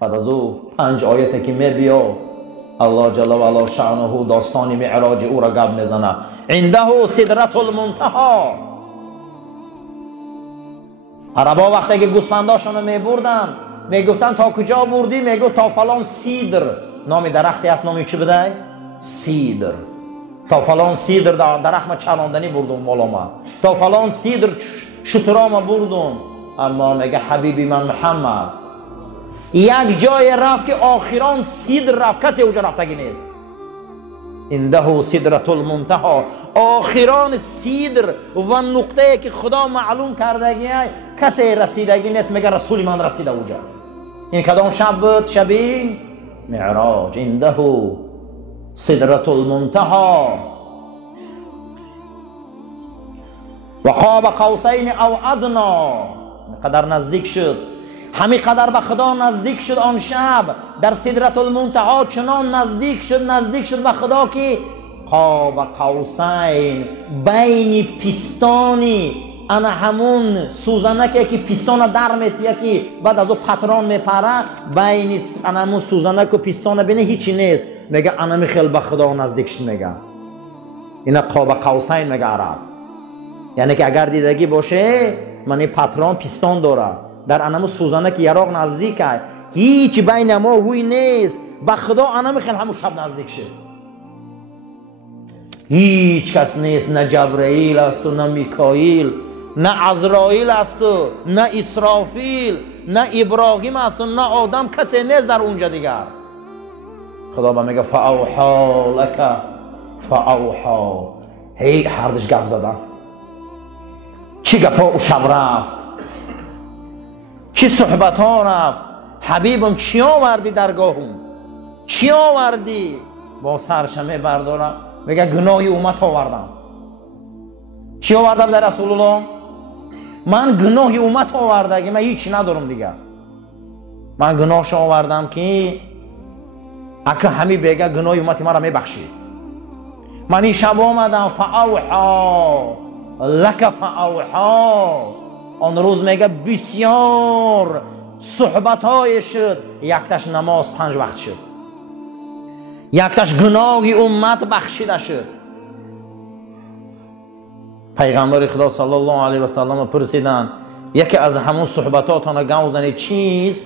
بعد از او 5 آیه که میبیا الله جل و علا شأنه داستان معراج او را گپ میزنه. عنده سدرة المنتهی. عربا وقتی که گوسفنداشون رو میبردن میگفتن تا کجا بردی؟ میگفت تا فلان سیدر. نام درختی هست، نامی چی بده؟ سیدر. تا فلان سیدر درخت ما چراندنی بردم مولا ما، تا فلان سیدر شترا ما بردم. اما میگه حبیبی من محمد یک جای رفت که آخران سیدر رفت، کسی اوجا رفتگی نیست. عنده سدرة المنتهی، آخران سیدر و نقطه که خدا معلوم کردگی کسی رسیدگی نیست. میگه رسول من رسیده اوجا. این کدام شب بود؟ شبی معراج. عنده سدرة المنتهی و قاب قوسین او ادنی. قدر نزدیک شد، همین قدر به خدا نزدیک شد آن شب در سدرة المنتهی. چنان نزدیک شد به خدا که قاب قوسین، بین پیستانی انا همون سوزنکی که پیستان در میتیه که بعد از او پتران میپره، بین انا همون سوزنک و پیستان بینه هیچی نیست. میگه انا میخیل به خدا نزدیک شد. میگه اینا قاب قوسین میگه عرب، یعنی که اگر دیدگی باشه من پتران پیستان داره در انمو سوزنک یراق نزدیک است، هیچ بین ما هوی نیست. به خدا انا میخیل همون شب نزدیک شد. هیچ کس نیست، نه جبرائیل است و نه میکائیل، نه عزرائیل است و نه اسرافیل، نه ابراهیم است و نه آدم، کسی نیست در اونجا دیگر. خدا با میگه فاوحا لک فاوحا. هی هردش گپ زدن. چی گپا او شب رفت، چی صحبت ها رفت. حبیبم چی آوردی درگاهم، چی آوردی؟ با سرشمه بردارم میگه گناهی امت آوردم. چی آوردم در رسول الله؟ من گناهی امت آوردم، من هیچی ندارم دیگه. من گناهش آوردم که اگه همی بگه گناهی امت ما را میبخشی. من این شب آمدم فاوحا لک فاوحا. آن روز میگه بسیار صحبت های شد، یکتش نماز 5 وقت شد، یکتش گناهی امت بخشیده شد. پیغمبر خدا صلی الله علیه و سلم پرسیدن یکی از همون صحبتاتون گام زنید چیست؟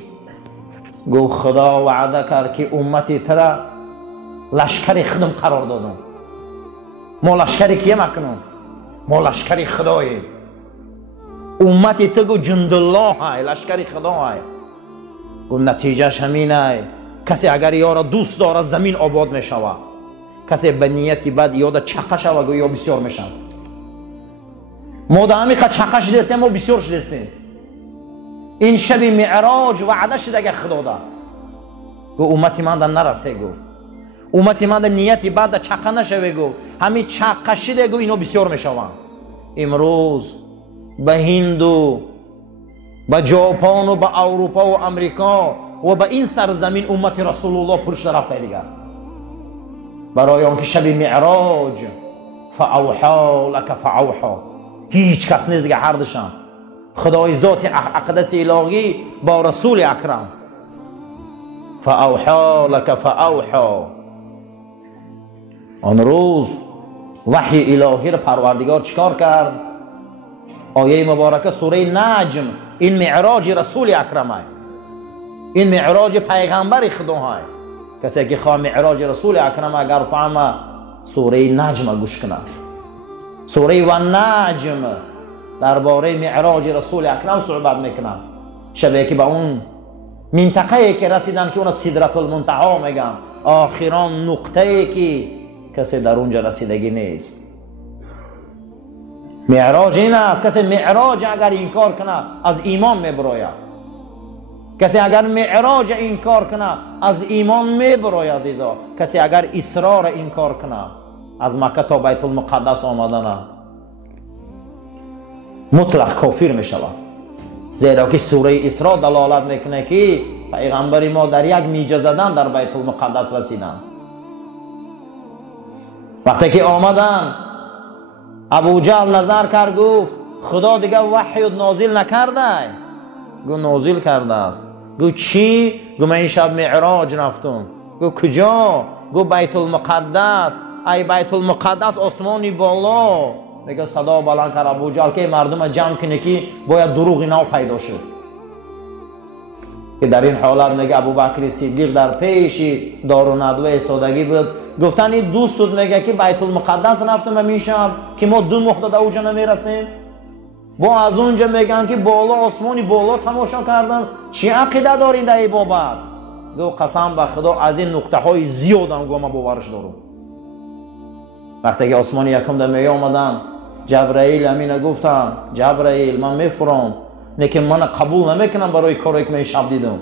گو خدا وعده کرد که امتی ترا لشکر خودم قرار دادم. ما لشکر کیه مکنم؟ ما لشکر خداییم. امتی تو گو جند الله های، لشکر خدا های. گو نتیجهش همینه، کسی اگر یارا دوست داره زمین آباد می شود، کسی به نیتی بد یاد چقه شود گو یا بسیار میشن. ما در همی چقه شدستیم، ما بسیار شدستیم. این شب معراج وعده شده اگه خدا ده گو امتی من در نرسه، گو امتی من در نیتی بد در چقه نشوه، گو همین چقه شده گو اینا بسیار میشوند. امروز به هند و به ژاپن و به اروپا و امریکا و به این سرزمین امت رسول الله پرش رفته دیگر، برای آنکه شب معراج فاوحا لک فاوحا. هیچ کس نیست که هردشان خدای ذات اقدس الهی با رسول اکرم فاوحا لک فاوحا. آن روز وحی الهی را پروردگار چیکار کرد؟ آیه مبارکه سوره نجم. این معراج رسول اکرمه، این معراج پیغمبر خدا های. کسی که خواه معراج رسول اکرم اگر فهمه سوره نجم گوش کنه. سوره و نجم درباره معراج رسول اکرم صحبت میکنه. شبیه که به اون منطقه که رسیدن که اون سدرة المنتهی میگن، آخران نقطه که کسی در اونجا رسیدگی نیست. معراج این است، کسی معراج اگر انکار کنه از ایمان میبراید. کسی اگر معراج انکار کنه از ایمان میبراید عزیزا. کسی اگر اسرا را انکار کنه از مکه تا بیت المقدس آمدن مطلق کافر میشود. زیرا که سوره اسراء دلالت میکنه که پیغمبر ما در یک میجه زدن در بیت المقدس رسیدن. وقتی که آمدن ابو جهل نظر کرد گفت خدا دیگه وحی نازل نکرده؟ گفت نازل کرده است. گو چی؟ گو من این شب معراج رفتم. گو کجا؟ گو بیت المقدس. ای بیت المقدس آسمانی بالا. میگه صدا بلند کرد ابوجهل که مردم جمع کنه که باید دروغی نو پیدا شد. که در این حالت میگه ابوبکر صدیق در پیش دارالندوه ایستادگی بود. گفتن این دوستت میگه که بیت المقدس رفتم همین شب که ما 2 ماه تا اونجا نمیرسیم. با از اونجا میگن که بالا آسمانی بالا تماشا کردم. چی عقیده دارین در این بابت؟ گو قسم به خدا از این نقطه های زیادم گو من باورش دارم. وقتی که آسمان یکم در می آمدن جبرائیل امینه گفتن جبرائیل من میفرام که من قبول نمیکنم برای کاری که من شب دیدم.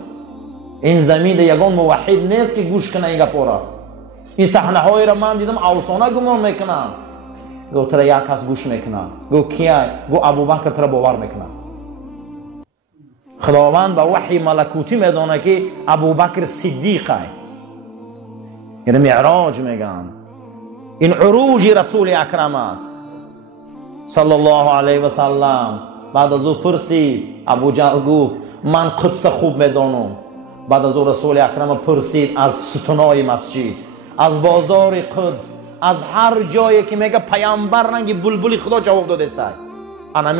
این زمین یگان موحد نیست که گوش کنه این گپا. این صحنه های را من دیدم افسانه گمان میکنم. گو ترا یک کس گوش میکنه. گو کیه؟ گو ابوبکر ترا باور میکنه. خداوند به وحی ملکوتی میدونه که ابوبکر صدیقه. یعنی معراج میگن. این عروج رسول اکرم است صلی الله علیه و سلم. بعد از او پرسید ابوجهل گفت من قدس خوب میدانم. بعد از او رسول اکرم پرسید از ستونای مسجد، از بازار قدس، از هر جایی که میگه پیامبر رنگ بلبلی خدا جواب داده است. انا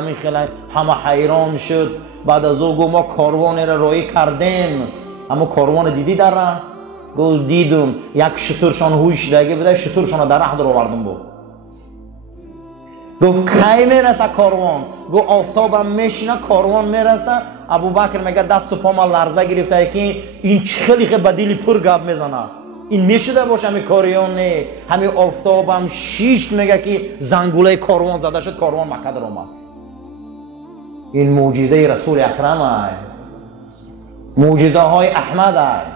میخلی همه حیران شد. بعد از او گفت ما کاروان را راهی کردیم. اما کاروان دیدی در راه؟ گفت دیدم. یک شترشان هوش دیگه بده شترشان در راه در آوردم بود. گفت کی میرسه کاروان؟ گفت آفتابم میشینه کاروان میرسه. ابوبکر میگه دست و پا من لرزه گرفته که این چخلی که بدیلی پر گپ میزنه. این میشده باشه همین کاریان نه. همین آفتابم شیشت میگه که زنگوله کاروان زده شد کاروان مکه در آمد. این معجزه رسول اکرم است. معجزه های احمد است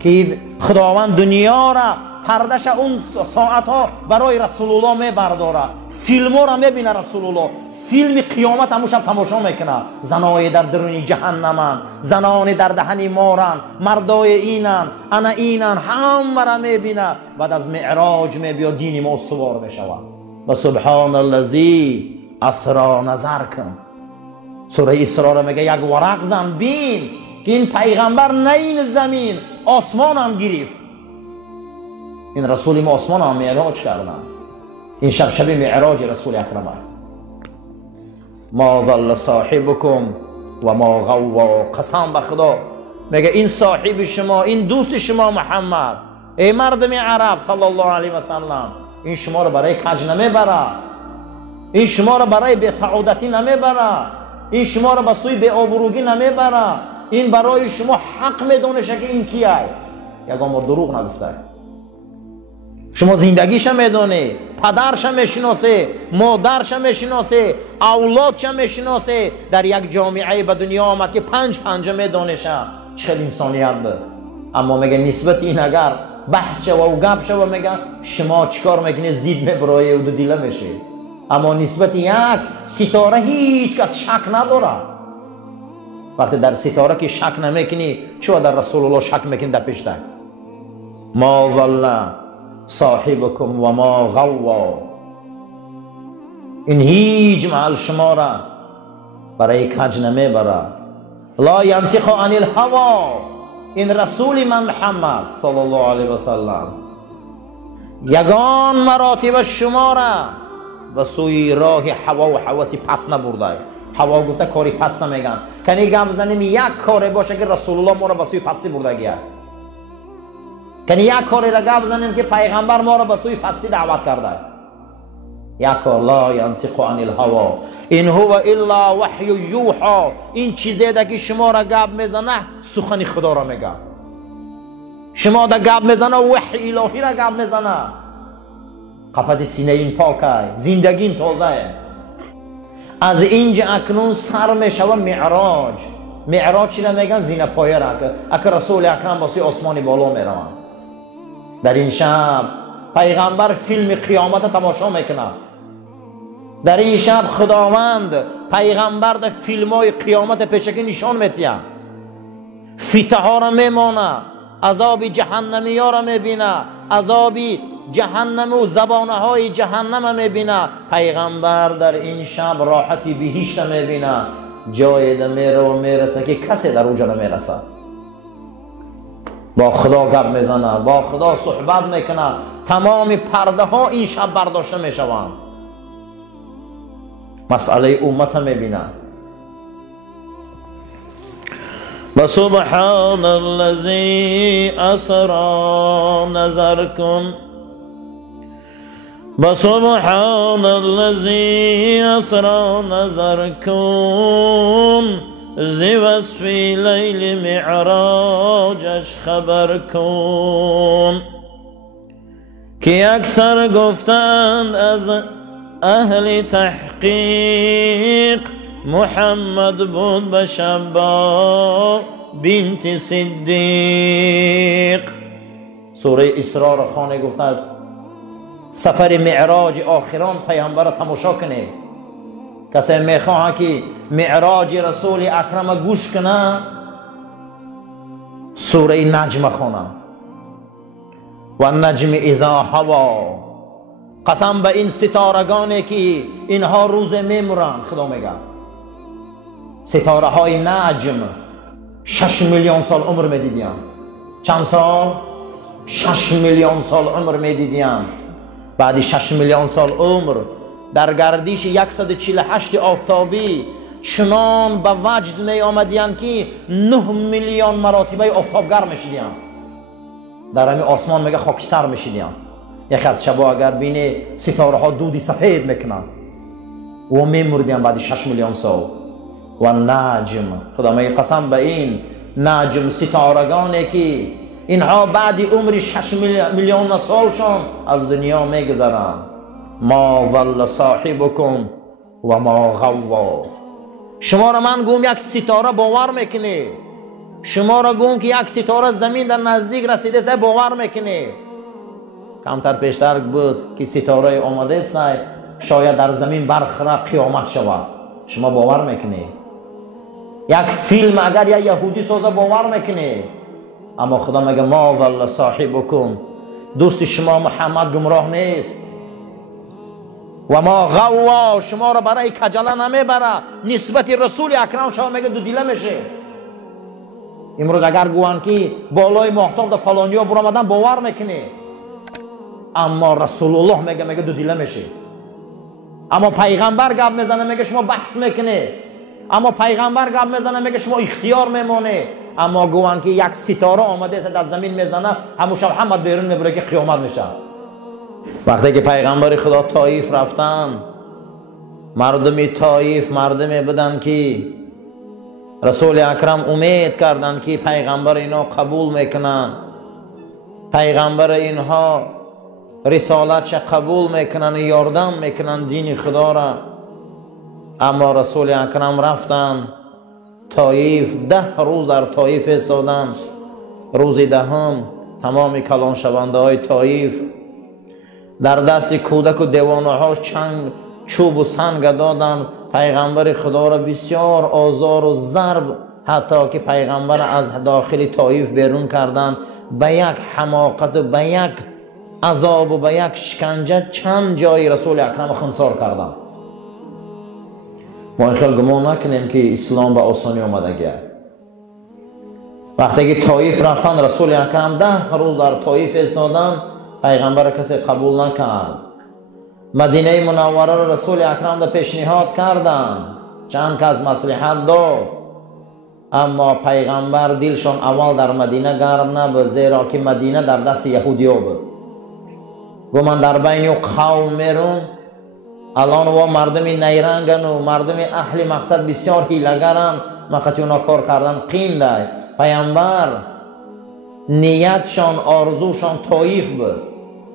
که خداوند دنیا را پردش اون ساعت ها برای رسول الله میبرداره. فیلم ها را میبینه رسول الله. فیلم قیامت همون شب تماشا میکنه. زنای در درون جهنمن، زنان در دهن مارن، مردای اینن، انا اینن، همه را میبینه. بعد از معراج میبیا دین ما استوار میشود. و سبحان الذی اسرا نظر کن. سوره اسراء را میگه یک ورق زن بین که این پیغمبر نه این زمین آسمان هم گرفت. این رسول ما آسمان هم معراج کردن. این شب معراج رسول اکرم. ما ضل صاحبکم و ما غوا. قسم به خدا میگه این صاحب شما، این دوست شما محمد، ای مردم عرب صلی الله علیه و سلم، این شما رو برای کج نمیبره. این شما رو برای بی سعادتی نمیبره. این شما رو به سوی بی آبروگی نمیبره. این برای شما حق میدونشه که این کیه. یگان ما دروغ نگفته. شما زندگیش میدونه، پدرش میشناسه، مادرش میشناسه، اولادش میشناسه. در یک جامعه به دنیا آمد که 5 میدونشه. چه انسانیت بود. اما میگه نسبت این اگر بحث شو و گپ شو میگه شما چیکار میکنه زید میبرای و دو دیله میشه. اما نسبت یک ستاره هیچ کس شک نداره. وقتی در ستاره که شک نمیکنی چرا در رسول الله شک میکنی در پیشتر؟ ما ضل صاحبکم و ما غوا. این هیچ محل شما را برای کج نمیبره. لا ینطق عن الهوا. این رسول من محمد صلی الله علیه و سلم یگان مراتب شما را به سوی راه هوا و هوس پس نبرده. هوا گفته کاری پس نمیگن. کنی گپ بزنیم یک کاری باشه که رسول الله ما را به سوی پستی برده گیه. کنی یک کاری را گپ بزنیم که پیغمبر ما را به سوی پستی دعوت کرده. یک کار لا ینطق عن الهوا ان هو الا وحی یوحی. این چیزی ده که شما را گپ میزنه سخن خدا را میگه. شما ده گپ میزنه وحی الهی را گپ میزنه. قفس سینه این پاکه، زندگی این تازه. از اینجا اکنون سر میشوه معراج. معراج چی میگن؟ زینه پایه را که رسول اکرم واسه آسمانی بالا میروند. در این شب پیغمبر فیلم قیامت تماشا میکنه. در این شب خداوند پیغمبر در فیلم های قیامت پیشکی نشان میتیه. فتنه ها را میمانه، عذاب جهنمی ها را میبینه، عذاب جهنم و زبانه های جهنم میبینه. پیغمبر در این شب راحتی بهشت میبینه. جای ده میره و میرسه که کسی در اونجا نمیرسه. با خدا گپ میزنه، با خدا صحبت میکنه، تمام پرده ها این شب برداشته میشوند. مسئله امت میبینه. سبحان الذی اسری نظر کن، سبحان الذی اسری نظر کن، ذی وصف لیل معراجش خبر کن. که اکثر گفتند از اهل تحقیق، محمد بود به شبا بنت صدیق. سوره اسراء را خانه گفته از سفر معراج آخران پیامبر را تماشا کنه. کسی میخواه که معراج رسول اکرم گوش کنه، سوره نجم خونه. و نجم اذا هوا، قسم به این ستارگانی که اینها روز میمورن. خدا میگه ستاره های نجم 6 میلیون سال عمر میدیدیم. چند سال؟ 6 میلیون سال عمر میدیدیم. بعد 6 میلیون سال عمر در گردش 148 آفتابی چنان به وجد می آمدیم که 9 میلیون مراتبه آفتاب گرم میشدیم. در همین آسمان میگه خاکستر میشدیم. یک از شبا اگر بینی ستاره ها دودی سفید میکنن و میمردیم بعد 6 میلیون سال. و نجم، خدا میگه قسم به این نجم، ستارگانی که اینها بعد عمر 6 میلیون سالشان از دنیا میگذرن. ما ضل صاحبکم و ما غوا. شما را من گویم یک ستاره باور میکنی، شما را گویم که یک ستاره زمین در نزدیک رسیده است باور میکنی. کمتر پیشتر بود که ستاره آمده است شاید در زمین برخره قیامت شود. شما باور میکنی؟ یک فیلم اگر یا یهودی سازه باور میکنی؟ اما خدا میگه ما ضل صاحبکم، دوست شما محمد گمراه نیست. و ما غوا، شما را برای کجله نمیبره. نسبت رسول اکرم شما میگه دو دیله میشه. امروز اگر گوان که بالای ماهتاب در فلانیا برآمدن باور میکنی، اما رسول الله میگه دو دیله میشه. اما پیغمبر گپ میزنه میگه شما بحث میکنی، اما پیغمبر گپ میزنه میگه شما اختیار میمونی. اما گوان که یک ستاره آمده است در زمین میزنه، همون شب محمد بیرون میبره که قیامت میشه. وقتی که پیغمبر خدا طایف رفتن، مردم طایف مردمی بدن که رسول اکرم امید کردن که پیغمبر اینا قبول میکنن، پیغمبر اینها رسالتش قبول میکنن، یاردم میکنن دین خدا را. اما رسول اکرم رفتن طایف، 10 روز در طایف ایستادن. روز 10 تمام کلان شونده های طایف در دست کودک و دیوانه هاش چنگ چوب و سنگ دادن. پیغمبر خدا را بسیار آزار و ضرب، حتی که پیغمبر از داخل طایف بیرون کردن. به یک حماقت و به یک عذاب و به یک شکنجه چند جای رسول اکرم خنثار کردن. ما این خیلی گمان نکنیم که اسلام به آسانی آمدگی. وقتی که طایف رفتن رسول اکرم 10 روز در طایف ایستادن، پیغمبر کسی قبول نکرد. مدینه منوره را رسول اکرم را پیشنهاد کردن، چند کس مصلحت داد، اما پیغمبر دلشان اول در مدینه گرم نبود، زیرا که مدینه در دست یهودیا بود. گو من در بین قوم میرم، الان و مردم نیرنگن و مردم اهل مقصد بسیار حیله‌گرن، وقتی اونا کار کردن قین ده. پیامبر نیتشان آرزوشان طایف بود،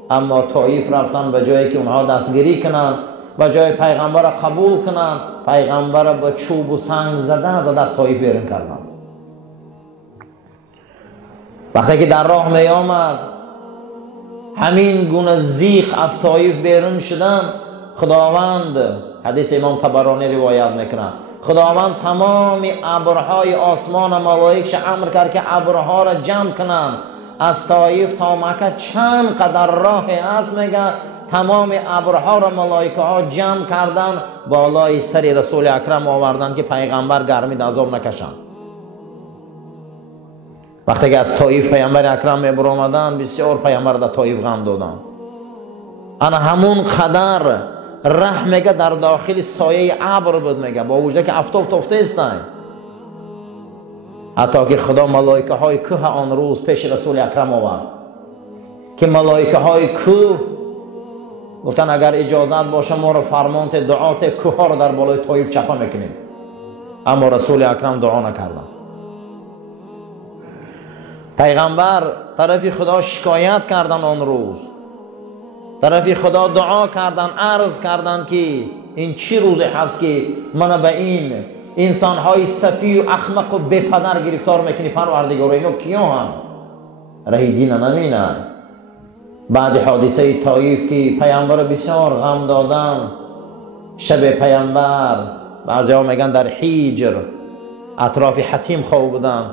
اما طایف رفتن به جایی که اونها دستگیری کنن، به جای پیغمبر را قبول کنن، پیغمبر را به چوب و سنگ زده از طایف بیرون کردن. وقتی که در راه می آمد همین گونه زیق از طایف بیرون شدن، خداوند، حدیث امام طبرانی روایت میکنه، خداوند تمام ابرهای آسمان ملائکش امر کرد که ابرها را جمع کنن از طایف تا مکه. چند قدر راه است میگه تمام ابرها را ملائکه ها جمع کردن بالای سر رسول اکرم آوردن که پیغمبر گرمید عذاب نکشند. وقتی که از طائف پیامبر اکرم میبر آمدن بسیار پیامبر در طائف غم دادن. انا همون قدر رحم میگه در داخل سایه ابر بود میگه، با وجود که آفتاب تافته استن، حتی که خدا ملائکه های کوه آن روز پیش رسول اکرم آورد که ملائکه های کوه گفتن اگر اجازت باشه ما رو فرمانت دعات کوه ها رو در بالای طائف چپا میکنیم، اما رسول اکرم دعا نکردن. پیغمبر طرف خدا شکایت کردن، آن روز طرف خدا دعا کردن، عرض کردن که این چی روزی هست که من به این انسانهای صفی و احمق و بپدر گرفتار میکنی پروردگار؟ اینو کیا هم رهی دین نمینه؟ بعد حادثه طائف که پیامبر بسیار غم دادن، شب پیامبر بعضی ها میگن در حجر اطراف حتیم خواب بودن،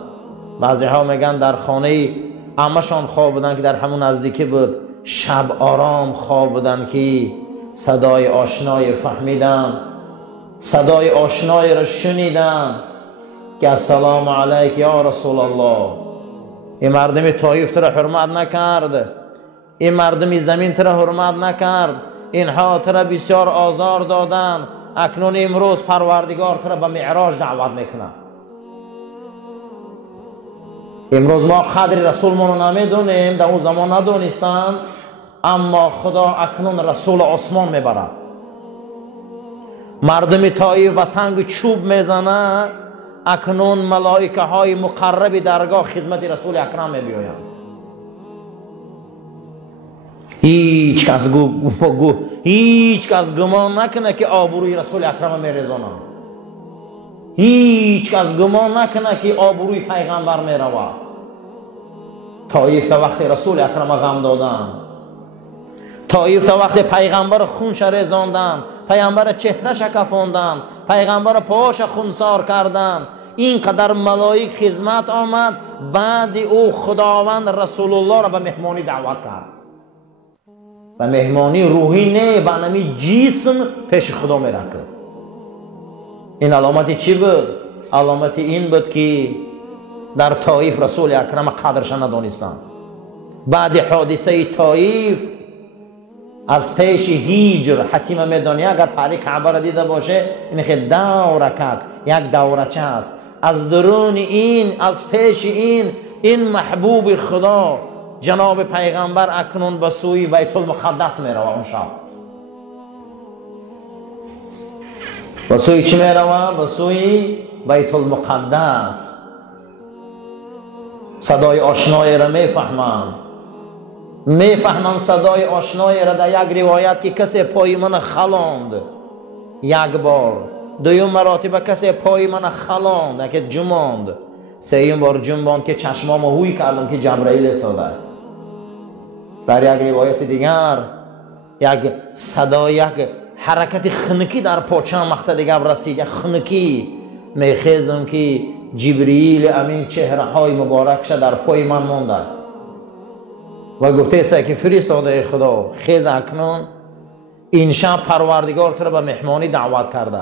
بعضی ها میگن در خانه عمشان خواب بودن که در همون نزدیکی بود. شب آرام خواب بودن که صدای آشنای فهمیدن، صدای آشنای را شنیدن که السلام علیک یا رسول الله. این مردم طائف تو را حرمت نکرد، این مردم زمین تو را حرمت نکرد، اینها تو را بسیار آزار دادن، اکنون امروز پروردگار تو را به معراج دعوت میکنه. امروز ما قدر رسول ما رو نمیدونیم، در اون زمان ندونستن، اما خدا اکنون رسول آسمان میبرد. مردم طائف به سنگ چوب میزنه، اکنون ملائکه های مقرب درگاه خدمت رسول اکرم میبیاین. هیچ کس گمان نکنه که آبروی رسول اکرم میریزانه، هیچ کس گمان نکنه که آبروی پیغمبر میروه. طائف تا وقت رسول اکرم غم دادن، طائف تا وقت پیغمبر خونش ریزاندن، پیغمبر چهره شکفاندن، پیغمبر پاش خونسار کردن، اینقدر ملائک خدمت آمد. بعد او خداوند رسول الله را به مهمانی دعوت کرد، به مهمانی روحی نه، به نمی جسم پیش خدا میرکد. این علامتی چی بود؟ علامتی این بود که در طائف رسول اکرم قدرش ندانستن. بعد حادثه طائف از پیش هجر حتیم میدانی اگر پهلی کعبه را دیده باشه، این که دورکک یک دورچه است. از درون این، از پیش این محبوب خدا جناب پیغمبر اکنون به سوی بیت المقدس میروه. اون شب به سوی چی میروه؟ به سوی بیت المقدس. صدای آشنای را میفهمند صدای آشنای را. در یک روایت که کسی پای من خلاند یک بار، دویم مراتبه کسی پای من خلاند که جماند، سوم بار جنباند که چشمام هوی کردم که جبرائیل ساده. در یک روایت دیگر یک صدا، یک حرکت خنکی در پاچم مقصد دیگر رسید، یک خنکی میخیزم که جبرئیل امین چهره های مبارکش در پای من مونده و گفته است که فرستاده خدا خیز اکنون این شب پروردگار تو را به مهمانی دعوت کرده.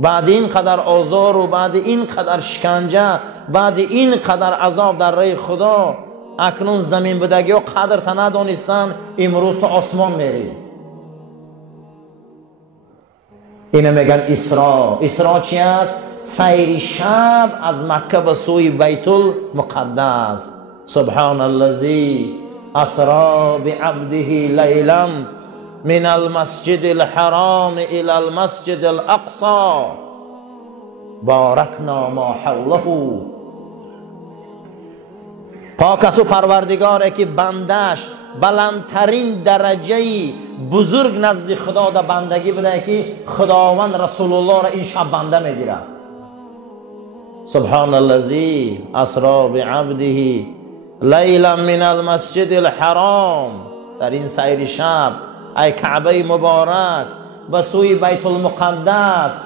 بعد این قدر آزار و بعد این قدر شکنجه، بعد این قدر عذاب در راه خدا، اکنون زمین بدگی ها قدر تا ندانستن، امروز تو آسمان میری. اینو میگن اسرا. اسرا چی است؟ سیر شب از مکه به سوی بیت المقدس. سبحان الذی اسرا بعبده لیلا من المسجد الحرام الى المسجد الاقصى بارکنا ما حوله. پاک است و پروردگاره که بندش بلندترین درجه بزرگ نزد خدا در بندگی بده که خداوند رسول الله را این شب بنده میگیره. سبحان الذی اسرا بعبده لیلا من المسجد الحرام. در این سیر شب ای کعبه مبارک به سوی بیت المقدس،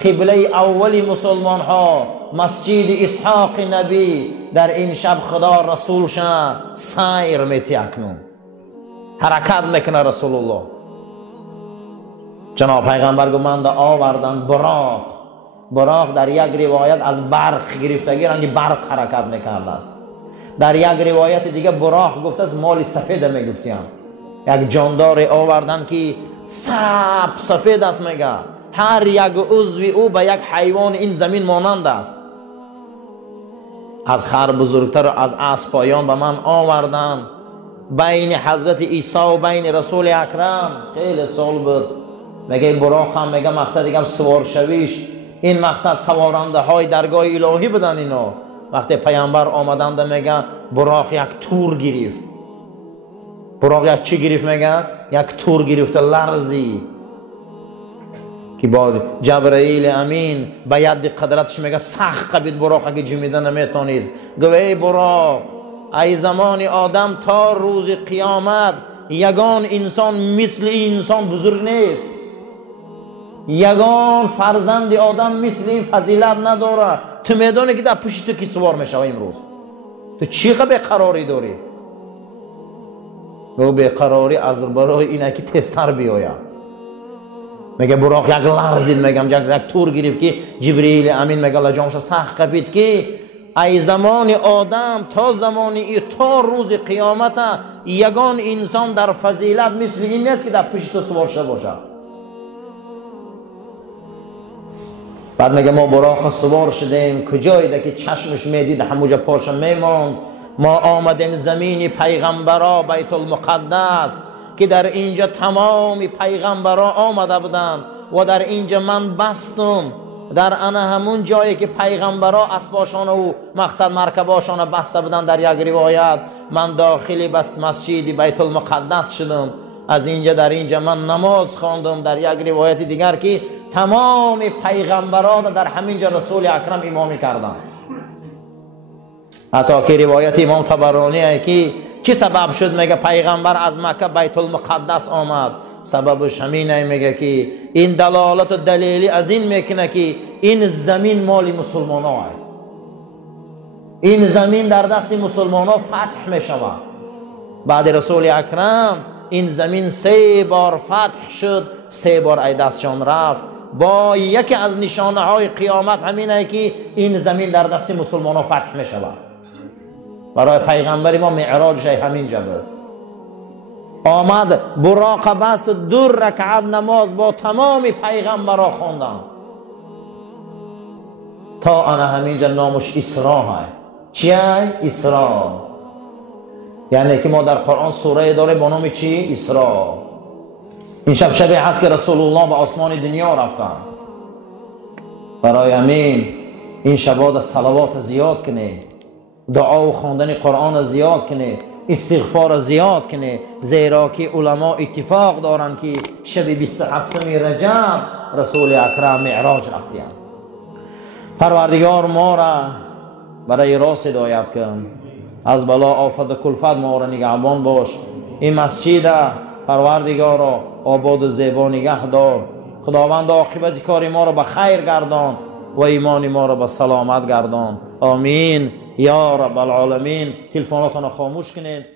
قبله اولی مسلمان ها، مسجد اسحاق نبی، در این شب خدا رسولش سیر میتی. اکنون حرکت میکنه رسول الله. جناب پیغمبر گفتند آوردن براق در یک روایت از برق گرفتگی، رنگ برق حرکت میکرده است. در یک روایت دیگه براق گفته است مال سفید میگفتیم. یک جاندار آوردن که سفید است، میگه هر یک عضو او به یک حیوان این زمین مانند است. از خر بزرگتر و از اسب پایان به من آوردن. بین حضرت عیسی و بین رسول اکرم خیلی سال بود. میگه براق هم میگه مقصد دیگه سوار شویش، این مقصد سوارنده های درگاه الهی بدن. اینو وقتی پیامبر آمدند میگه براق یک تور گرفت. براق یک چی گرفت؟ میگه یک تور گرفت، لرزی که با جبرائیل امین به ید قدرتش میگه سخت قبید براق که جمیده نمیتونیز. گوه ای براق، ای زمان آدم تا روز قیامت یگان انسان مثل این انسان بزرگ نیست. یگان فرزند آدم مثل این فضیلت نداره. تو میدانی که در پشت تو کی سوار میشه امروز؟ تو چقدر بیقراری داری؟ گو بیقراری از برای اینه که تستر بیاید. میگه براق یک لرزید، میگم یک تور گرفت که جبرئیل امین میگه لجامش سخت قبید که ای زمان آدم تا زمان تا روز قیامت یگان انسان در فضیلت مثل این نیست که در پشت تو سوار شده باشه. بعد میگه ما براق سوار شدیم، کجایی ده که چشمش میدید همونجا پاشم میماند. ما آمدیم زمین پیغمبرا بیت المقدس که در اینجا تمام پیغمبرا آمده بودند و در اینجا من بستم. در انا همون جایی که پیغمبرا اسباشان و مقصد مرکباشان بسته بودند، در یک روایت من داخلی بس مسجد بیت المقدس شدم. از اینجا در اینجا من نماز خواندم. در یک روایت دیگر که تمام پیغمبران در همینجا رسول اکرم امامی کردند. حتی که روایت امام طبرانی که چه سبب شد میگه پیغمبر از مکه بیت المقدس آمد، سببش همینه. میگه که این دلالت و دلیلی از این میکنه که این زمین مال مسلمان ها است. این زمین در دست مسلمان ها فتح میشود. بعد رسول اکرم این زمین 3 بار فتح شد، 3 بار ای دستشان رفت. با یکی از نشانه های قیامت همینه که این زمین در دست مسلمان ها فتح میشود. برای پیغمبری ما معراجش همینجا بود. آمد براق بست 2 رکعت نماز با تمام پیغمبرا خواندن تا انا همینجا نامش اسراء های. چیه؟ اسراء. یعنی که ما در قرآن سوره داره با نام چی؟ اسراء. این شبی هست که رسول الله به آسمان دنیا رفتن. برای همین این شبا صلوات زیاد کنید، دعا و خواندن قرآن زیاد کنید، استغفار زیاد کنید، زیرا که علما اتفاق دارن که شب 27 رجب رسول اکرم معراج رفتیم. پروردگار ما را برای راست هدایت کن، از بلا آفت و کلفت ما را نگهبان باش. این مسجد پروردگار را آباد و زیبا نگه دار. خداوند عاقبت کار ما را به خیر گردان و ایمان ما را به سلامت گردان. آمین یا رب العالمین. تلفناتون خاموش کنید.